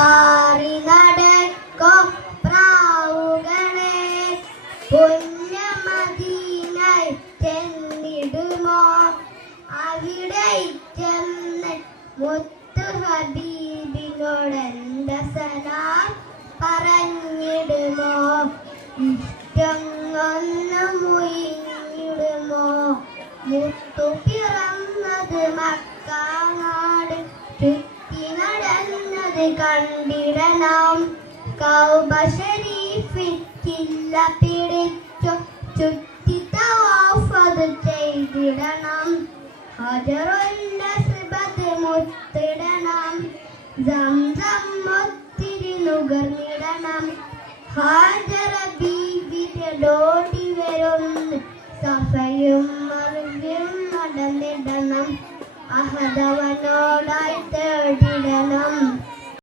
പാറി നടക്കോ പ്രാവുകളെ പുണ്യമദീനായി ചെന്നിടുമോ അവിടെ ചെന്ന് മുത്തു ഹബീബിനോടെന്ത സലാം പറഞ്ഞിടുമോ ഇഷ്ടങ്ങൊന്നു മുയിഞ്ഞിടുമോ മുത്തു പിറന്നത് മക്കാനാട് ചുറ്റി നടന്നത് കണ്ടിടണം കൗബ ശരീഫില്ല പിടിച്ചോ ചുറ്റി തവാഫത് ചെയ്തിടണം ഹജറുൽ അസ്വദ് മുത്തിടണം സംസം ഒത്തിരി നുകർന്നിടണം ഹാജറ ബീവിയോടി വരുന്ന സഫയും മറുവും നടന്നിടണം അഹദവനോടായി തേടിടണം